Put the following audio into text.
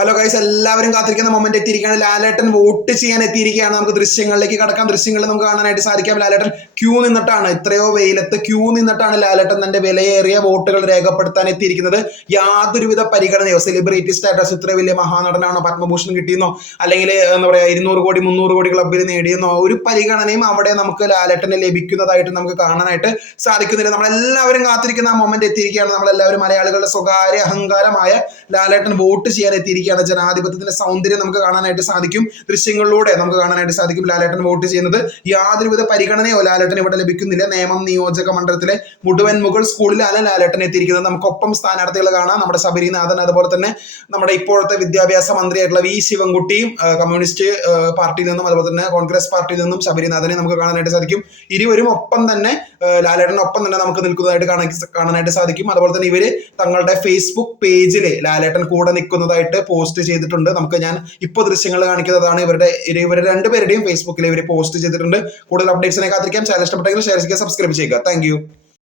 Hello guys, എല്ലാവരും കാത്തിരിക്കുന്ന moment എത്തിയിരിക്കുകയാണ്. ലാലേട്ടൻ വോട്ട് ചെയ്യാൻ എത്തിയിരിക്കുകയാണ്. നമുക്ക് ദൃശ്യങ്ങളിലേക്ക് കടക്കാം. ദൃശ്യങ്ങളിൽ നമുക്ക് കാണാനായിട്ട് സാധിക്കാം ലാലേട്ടൻ ക്യൂ നിന്നിട്ടാണ്, എത്രയോ വെയിലത്ത് ക്യൂ നിന്നിട്ടാണ് ലാലേട്ടൻ തന്റെ വിലയേറിയ വോട്ടുകൾ രേഖപ്പെടുത്താൻ എത്തിയിരിക്കുന്നത്. യാതൊരുവിധ പരിഗണനയോ, സെലിബ്രിറ്റി സ്റ്റാറ്റസ്, ഇത്ര വലിയ മഹാനടനാണോ, പത്മഭൂഷൺ കിട്ടിയെന്നോ, അല്ലെങ്കിൽ എന്താ പറയാ 200 കോടി 300 കോടി ക്ലബിൽ നേടിയെന്നോ ഒരു പരിഗണനയും അവിടെ നമുക്ക് ലാലേട്ടന് ലഭിക്കുന്നതായിട്ട് നമുക്ക് കാണാനായിട്ട് സാധിക്കുന്നില്ല. നമ്മളെല്ലാവരും കാത്തിരിക്കുന്ന ആ മൊമെന്റ് എത്തിയിരിക്കുകയാണ്. നമ്മളെല്ലാവരും മലയാളികളുടെ സ്വകാര്യ അഹങ്കാരമായ ലാലേട്ടൻ വോട്ട് ചെയ്യാൻ എത്തിയിരിക്കുകയാണ്. ജനാധിപത്യത്തിന്റെ സൗന്ദര്യം നമുക്ക് കാണാനായിട്ട് സാധിക്കും. ദൃശ്യങ്ങളിലൂടെ നമുക്ക് കാണാനായിട്ട് സാധിക്കും ലാലേട്ടൻ വോട്ട് ചെയ്യുന്നത്. യാതൊരുവിധ പരിഗണനയോ ലാലേട്ടൻ ഇവിടെ ലഭിക്കുന്നില്ല. നേമം നിയോജക മണ്ഡലത്തിലെ മുഴുവൻ സ്കൂളിലാണ് ലാലേട്ടൻ എത്തിയിരിക്കുന്നത്. നമുക്കൊപ്പം സ്ഥാനാർത്ഥികൾ കാണാം. നമ്മുടെ ശബരിനാഥൻ, അതുപോലെ തന്നെ നമ്മുടെ ഇപ്പോഴത്തെ വിദ്യാഭ്യാസ മന്ത്രിയായിട്ടുള്ള വി ശിവൻകുട്ടിയും കമ്മ്യൂണിസ്റ്റ് പാർട്ടിയിൽ നിന്നും അതുപോലെ തന്നെ കോൺഗ്രസ് പാർട്ടിയിൽ നിന്നും ശബരിനാഥനെ നമുക്ക് കാണാനായിട്ട് സാധിക്കും. ഇരുവരും ഒപ്പം തന്നെ ലാലേട്ടനൊപ്പം തന്നെ നമുക്ക് നിൽക്കുന്നതായിട്ട് കാണാനായിട്ട് സാധിക്കും. അതുപോലെ തന്നെ ഇവര് തങ്ങളുടെ ഫേസ്ബുക്ക് പേജിൽ ലാലേട്ടൻ കൂടെ നിൽക്കുന്നതായിട്ട് പോസ്റ്റ് ചെയ്തിട്ടുണ്ട്. ഞാൻ ഇപ്പോൾ ദൃശ്യങ്ങൾ കാണിക്കുന്നതാണ്. ഇവരുടെ രണ്ടുപേരുടെയും ഫേസ്ബുക്കിൽ ഇവർ പോസ്റ്റ് ചെയ്തിട്ടുണ്ട്. കൂടുതൽ അപ്ഡേറ്റ്സിനെ കാത്തിരിക്കാം. ചാനൽ ഇഷ്ടപ്പെട്ടെങ്കിൽ ഷെയർ ചെയ്യുക, സബ്സ്ക്രൈബ് ചെയ്യുക. താങ്ക്